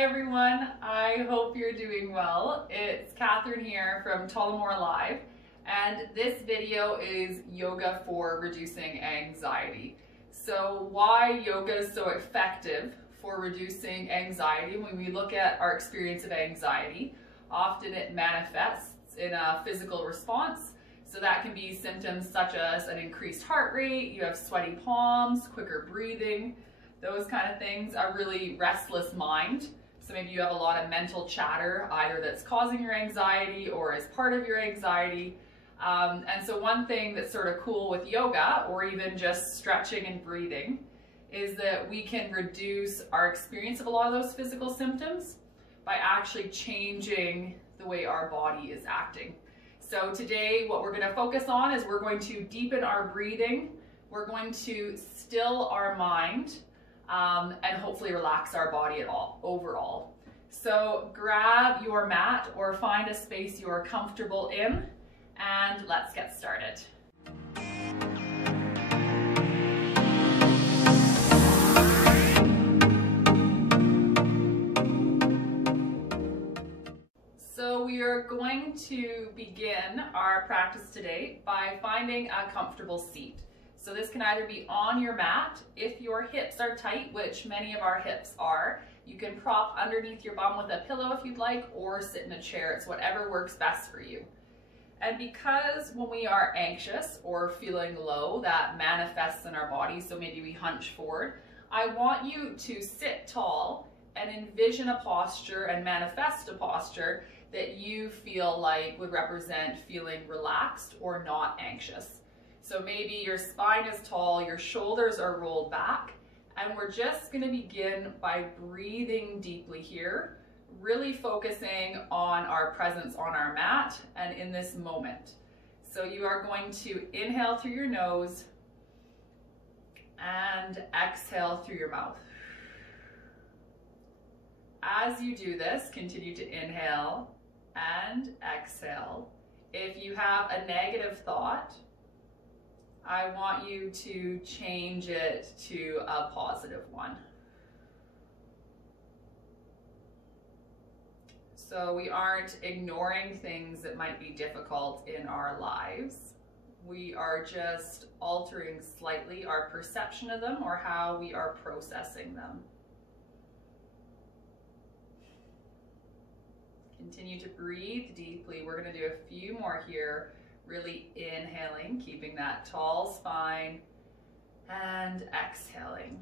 Hi everyone, I hope you're doing well. It's Catherine here from Tullamore Live, and this video is yoga for reducing anxiety. So why yoga is so effective for reducing anxiety? When we look at our experience of anxiety, often it manifests in a physical response. So that can be symptoms such as an increased heart rate, you have sweaty palms, quicker breathing, those kind of things. A really restless mind. So maybe you have a lot of mental chatter, either that's causing your anxiety or is part of your anxiety. And so one thing that's sort of cool with yoga, or even just stretching and breathing, is that we can reduce our experience of a lot of those physical symptoms by actually changing the way our body is acting. So today what we're going to focus on is we're going to deepen our breathing, we're going to still our mind, and hopefully relax our body overall. So grab your mat or find a space you are comfortable in, and let's get started. So we are going to begin our practice today by finding a comfortable seat. So this can either be on your mat. If your hips are tight, which many of our hips are, you can prop underneath your bum with a pillow if you'd like, or sit in a chair. It's whatever works best for you. And because when we are anxious or feeling low, that manifests in our body, so maybe we hunch forward, I want you to sit tall and envision a posture and manifest a posture that you feel like would represent feeling relaxed or not anxious. So maybe your spine is tall, your shoulders are rolled back, and we're just going to begin by breathing deeply here, really focusing on our presence on our mat and in this moment. So you are going to inhale through your nose and exhale through your mouth. As you do this, continue to inhale and exhale. If you have a negative thought, I want you to change it to a positive one. So we aren't ignoring things that might be difficult in our lives. We are just altering slightly our perception of them or how we are processing them. Continue to breathe deeply. We're going to do a few more here. Really inhaling, keeping that tall spine, and exhaling.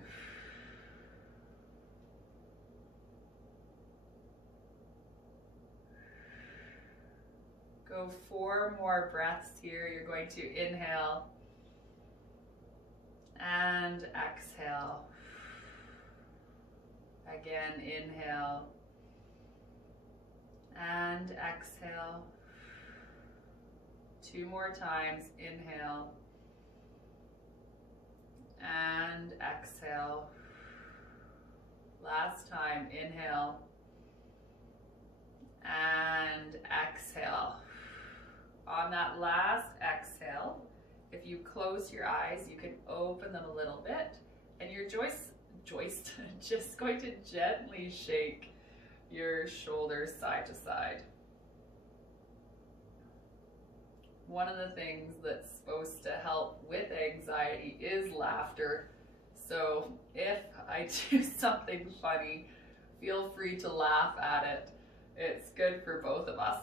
Go 4 more breaths here. You're going to inhale and exhale. Again, inhale and exhale. 2 more times, inhale and exhale. Last time, inhale and exhale. On that last exhale, if you close your eyes, you can open them a little bit, and you're just going to gently shake your shoulders side to side. One of the things that's supposed to help with anxiety is laughter. So if I do something funny, feel free to laugh at it. It's good for both of us.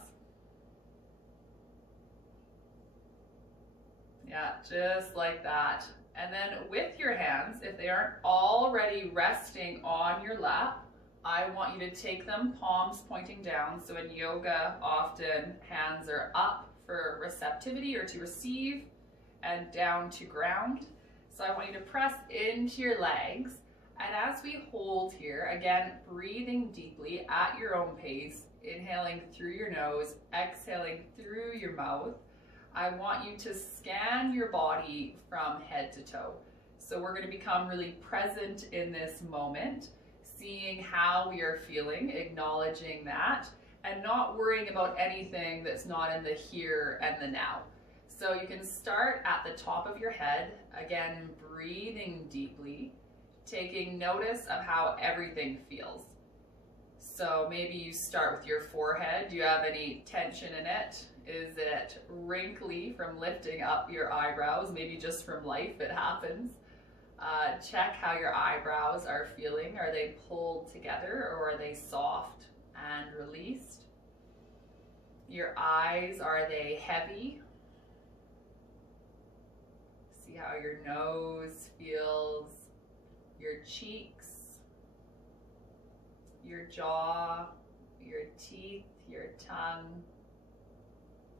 Yeah, just like that. And then with your hands, if they aren't already resting on your lap, I want you to take them palms pointing down. So in yoga, often hands are up for receptivity or to receive, and down to ground. So I want you to press into your legs, and as we hold here, again, breathing deeply at your own pace, inhaling through your nose, exhaling through your mouth, I want you to scan your body from head to toe. So we're going to become really present in this moment, seeing how we are feeling, acknowledging that, and not worrying about anything that's not in the here and the now. So you can start at the top of your head, again, breathing deeply, taking notice of how everything feels. So maybe you start with your forehead. Do you have any tension in it? Is it wrinkly from lifting up your eyebrows? Maybe just from life it happens. Check how your eyebrows are feeling. Are they pulled together or are they soft and released? Your eyes, are they heavy? See how your nose feels, your cheeks, your jaw, your teeth, your tongue,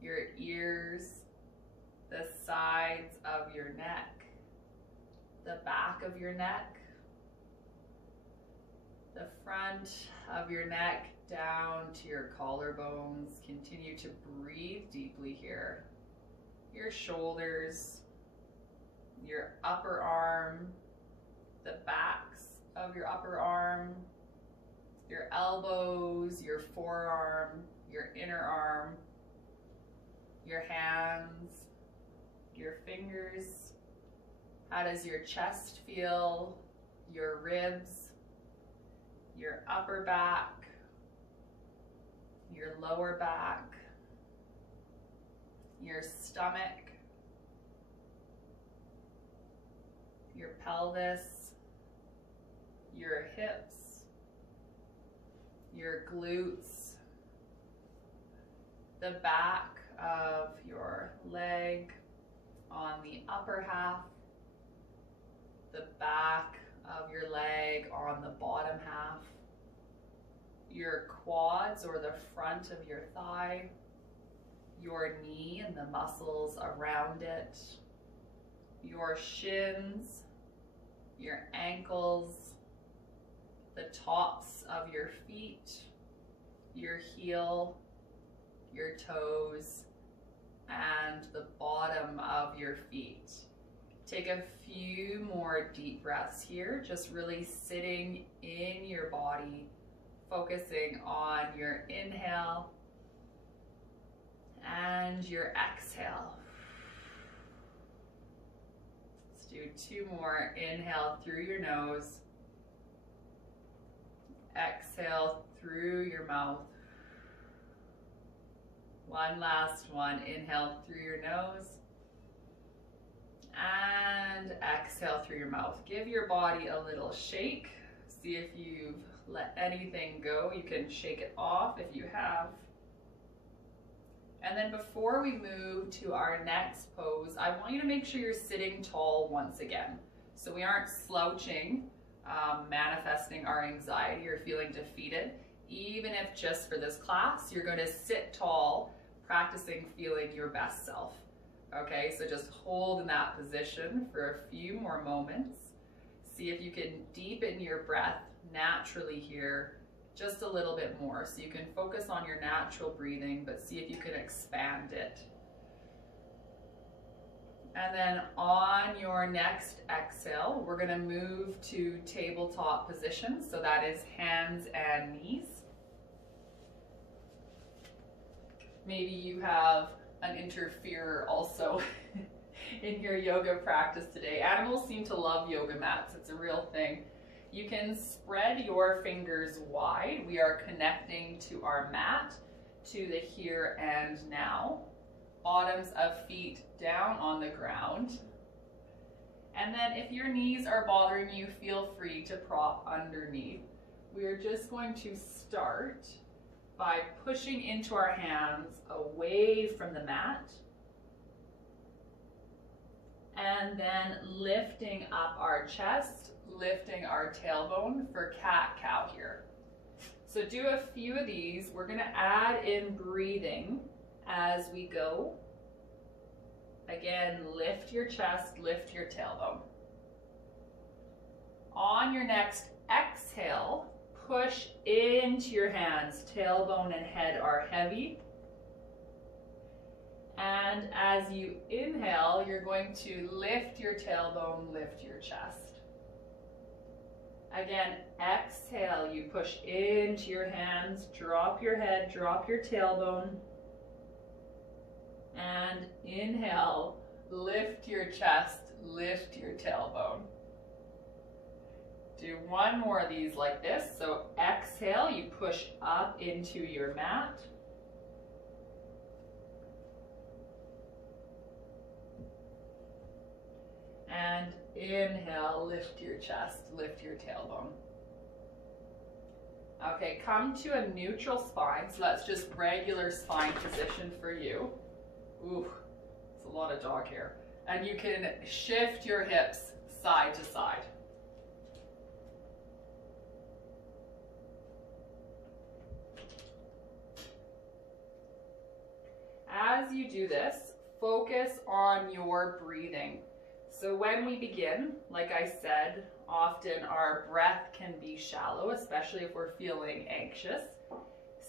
your ears, the sides of your neck, the back of your neck, the front of your neck down to your collarbones. Continue to breathe deeply here. Your shoulders, your upper arm, the backs of your upper arm, your elbows, your forearm, your inner arm, your hands, your fingers. How does your chest feel? Your ribs, your upper back, your lower back, your stomach, your pelvis, your hips, your glutes, the back of your leg on the upper half, the back of your leg on the bottom half, your quads or the front of your thigh, your knee and the muscles around it, your shins, your ankles, the tops of your feet, your heel, your toes, and the bottom of your feet. Take a few more deep breaths here, just really sitting in your body, focusing on your inhale and your exhale. Let's do two more. Inhale through your nose. Exhale through your mouth. One last one. Inhale through your nose. And exhale through your mouth. Give your body a little shake. See if you've let anything go. You can shake it off if you have. And then before we move to our next pose, I want you to make sure you're sitting tall once again. So we aren't slouching, manifesting our anxiety or feeling defeated. Even if just for this class, you're going to sit tall, practicing feeling your best self. Okay, so just hold in that position for a few more moments. See if you can deepen your breath naturally here just a little bit more. So you can focus on your natural breathing, but see if you can expand it. And then on your next exhale, we're going to move to tabletop position. So that is hands and knees. Maybe you have an interferer also in your yoga practice today. Animals seem to love yoga mats. It's a real thing. You can spread your fingers wide. We are connecting to our mat, to the here and now. Bottoms of feet down on the ground. And then if your knees are bothering you, feel free to prop underneath. We are just going to start by pushing into our hands away from the mat. And then lifting up our chest, lifting our tailbone for cat-cow here. So do a few of these. We're going to add in breathing as we go. Again, lift your chest, lift your tailbone. On your next exhale, push into your hands. Tailbone and head are heavy. And as you inhale, you're going to lift your tailbone, lift your chest. Again, exhale, you push into your hands, drop your head, drop your tailbone. And inhale, lift your chest, lift your tailbone. Do one more of these like this. So exhale, you push up into your mat. And inhale, lift your chest, lift your tailbone. Okay, come to a neutral spine. So that's just regular spine position for you. Ooh, it's a lot of dog hair. And you can shift your hips side to side. As you do this, focus on your breathing. So when we begin, like I said, often our breath can be shallow, especially if we're feeling anxious.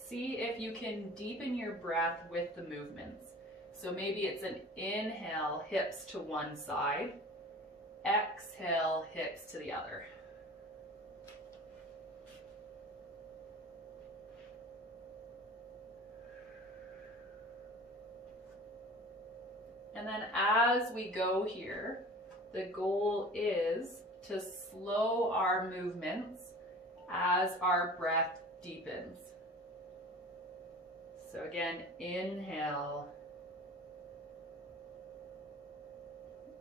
See if you can deepen your breath with the movements. So maybe it's an inhale, hips to one side, exhale, hips to the other. And then as we go here, the goal is to slow our movements as our breath deepens. So again, inhale,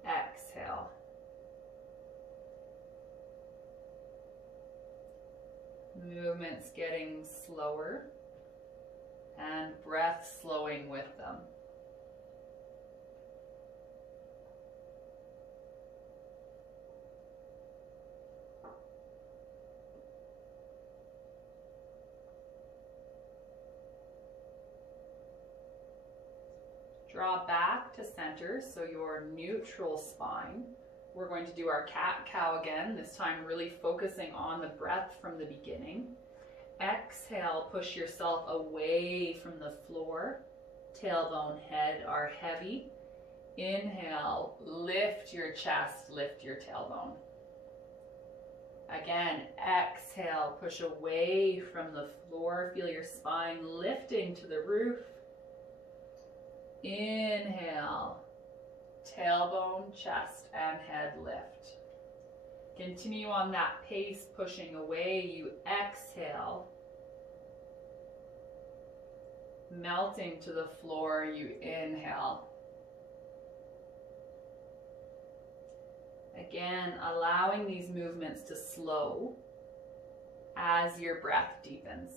exhale. Movements getting slower and breath slowing with them. Draw back to center, so your neutral spine. We're going to do our cat-cow again, this time really focusing on the breath from the beginning. Exhale, push yourself away from the floor. Tailbone, head are heavy. Inhale, lift your chest, lift your tailbone. Again, exhale, push away from the floor. Feel your spine lifting to the roof. Inhale, tailbone, chest, and head lift. Continue on that pace, pushing away. You exhale, melting to the floor. You inhale. Again, allowing these movements to slow as your breath deepens.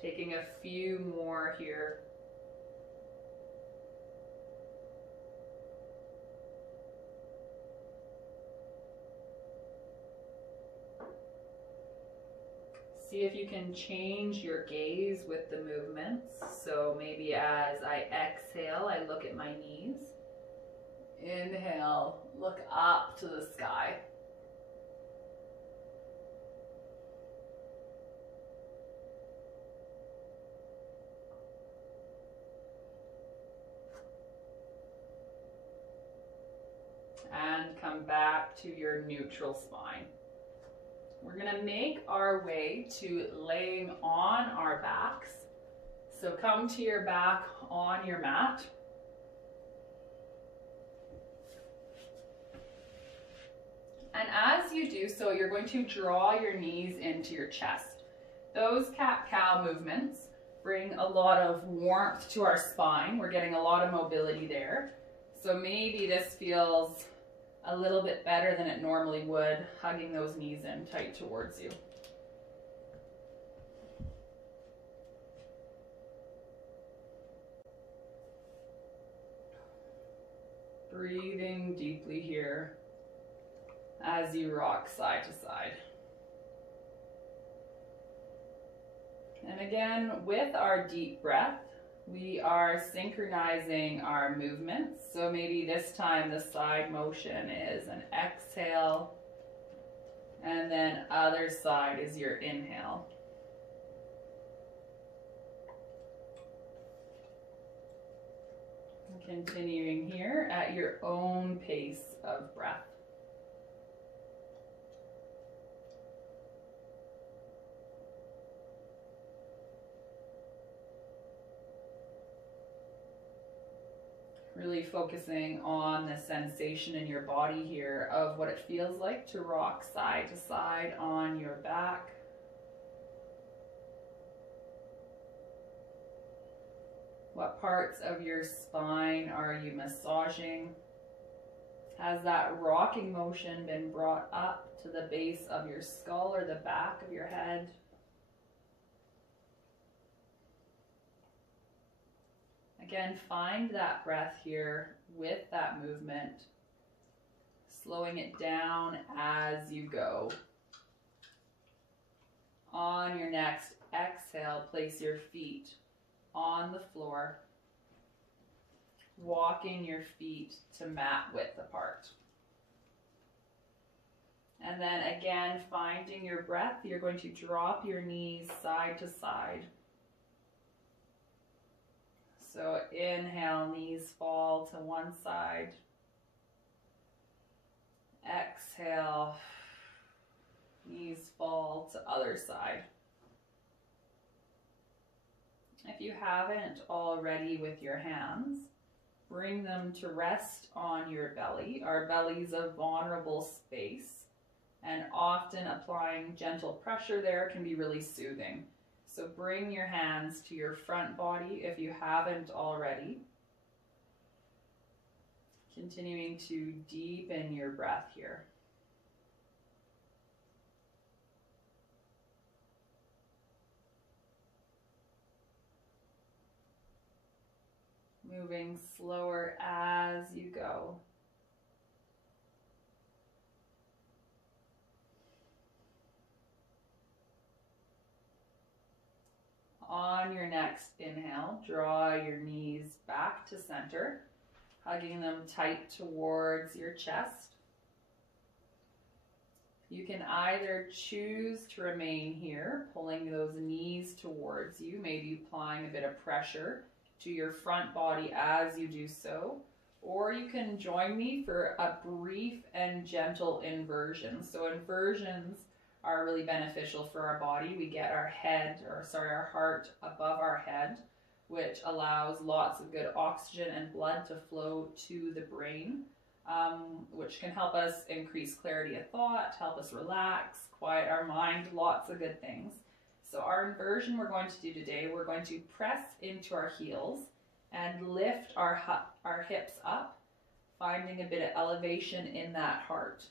Taking a few more here. See if you can change your gaze with the movements. So maybe as I exhale, I look at my knees. Inhale, look up to the sky. And come back to your neutral spine. We're going to make our way to laying on our backs. So come to your back on your mat. And as you do so, you're going to draw your knees into your chest. Those cat-cow movements bring a lot of warmth to our spine. We're getting a lot of mobility there. So maybe this feels a little bit better than it normally would, hugging those knees in tight towards you. Breathing deeply here as you rock side to side. And again, with our deep breath, we are synchronizing our movements. So maybe this time the side motion is an exhale, and then other side is your inhale. Continuing here at your own pace of breath. Really focusing on the sensation in your body here of what it feels like to rock side to side on your back. What parts of your spine are you massaging? Has that rocking motion been brought up to the base of your skull or the back of your head? Again, find that breath here with that movement, slowing it down as you go. On your next exhale, place your feet on the floor, walking your feet to mat width apart. And then again, finding your breath, you're going to drop your knees side to side. So inhale, knees fall to one side. Exhale, knees fall to other side. If you haven't already with your hands, bring them to rest on your belly. Our belly is a vulnerable space, and often applying gentle pressure there can be really soothing. So bring your hands to your front body if you haven't already. Continuing to deepen your breath here. Moving slower as you go. On your next inhale, draw your knees back to center, hugging them tight towards your chest. You can either choose to remain here, pulling those knees towards you, maybe applying a bit of pressure to your front body as you do so, or you can join me for a brief and gentle inversion. So inversions are really beneficial for our body. We get our heart above our head, which allows lots of good oxygen and blood to flow to the brain, which can help us increase clarity of thought, help us relax, quiet our mind, lots of good things. So our inversion we're going to do today, we're going to press into our heels and lift our hips up, finding a bit of elevation in that heart.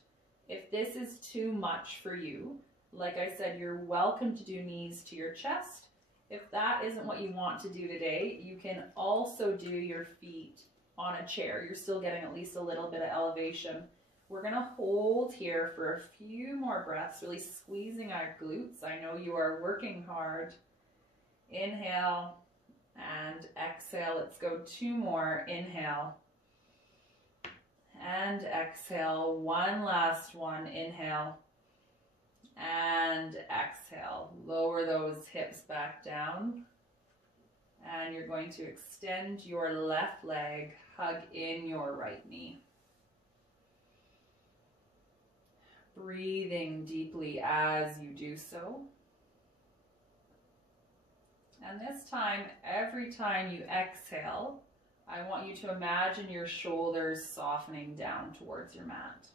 If this is too much for you, like I said, you're welcome to do knees to your chest. If that isn't what you want to do today, you can also do your feet on a chair. You're still getting at least a little bit of elevation. We're gonna hold here for a few more breaths, really squeezing our glutes. I know you are working hard. Inhale and exhale. Let's go two more. Inhale and exhale. One last one. Inhale and exhale. Lower those hips back down. And you're going to extend your left leg, hug in your right knee. Breathing deeply as you do so. And this time, every time you exhale, I want you to imagine your shoulders softening down towards your mat.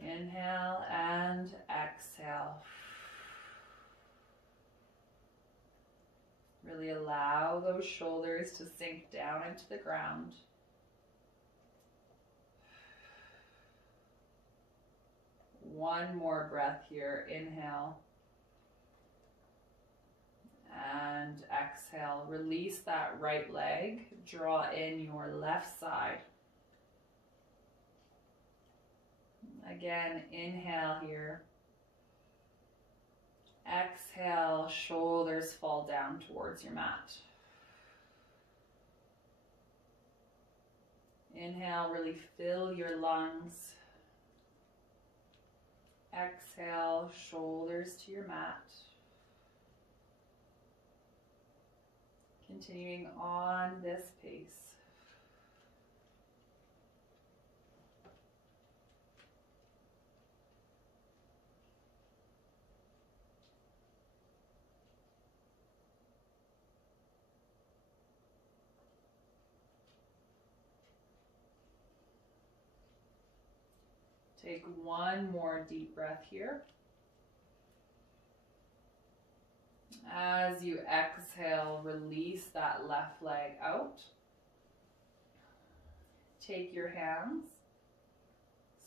Inhale and exhale. Really allow those shoulders to sink down into the ground. One more breath here. Inhale and exhale. Release that right leg. Draw in your left side. Again, inhale here. Exhale, shoulders fall down towards your mat. Inhale, really fill your lungs. Exhale, shoulders to your mat. Continuing on this pace. Take one more deep breath here. As you exhale, release that left leg out. Take your hands,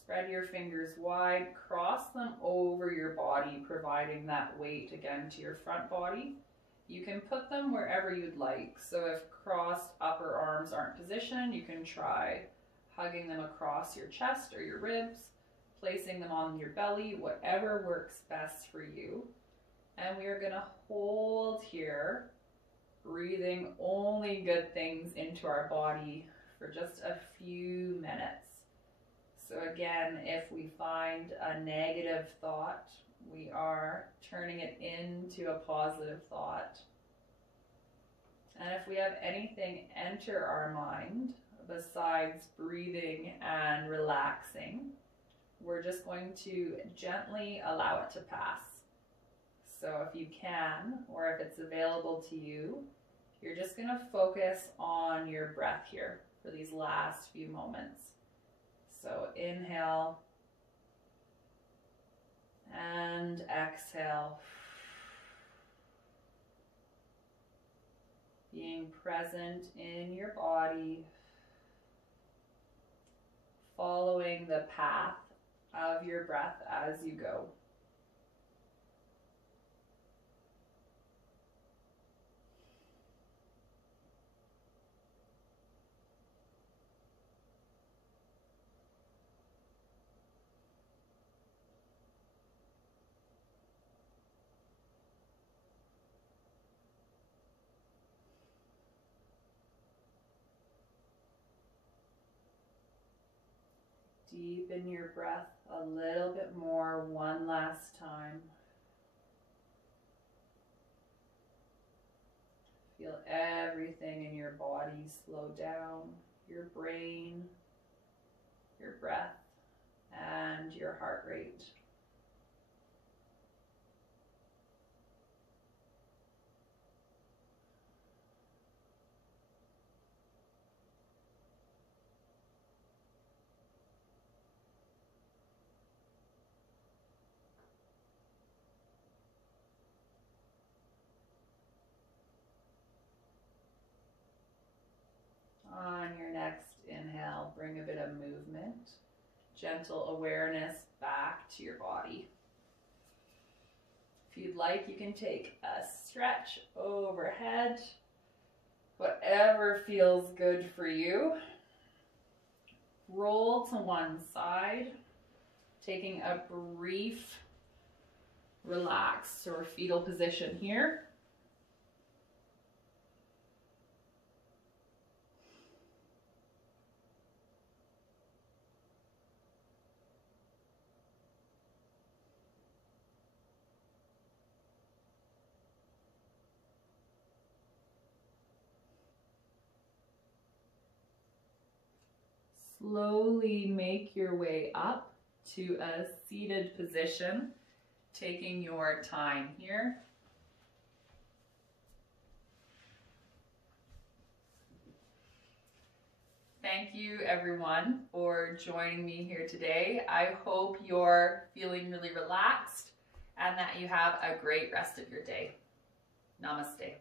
spread your fingers wide, cross them over your body, providing that weight again to your front body. You can put them wherever you'd like. So if crossed upper arms aren't positioned, you can try hugging them across your chest or your ribs, placing them on your belly, whatever works best for you. And we are going to hold here, breathing only good things into our body for just a few minutes. So again, if we find a negative thought, we are turning it into a positive thought. And if we have anything enter our mind besides breathing and relaxing, we're just going to gently allow it to pass. So if you can, or if it's available to you, you're just going to focus on your breath here for these last few moments. So inhale and exhale. Being present in your body, following the path of your breath as you go. Deepen your breath a little bit more one last time. Feel everything in your body slow down, your brain, your breath, and your heart rate. On your next inhale, bring a bit of movement, gentle awareness back to your body. If you'd like, you can take a stretch overhead, whatever feels good for you. Roll to one side, taking a brief relaxed or fetal position here. Slowly make your way up to a seated position, taking your time here. Thank you everyone for joining me here today. I hope you're feeling really relaxed and that you have a great rest of your day. Namaste.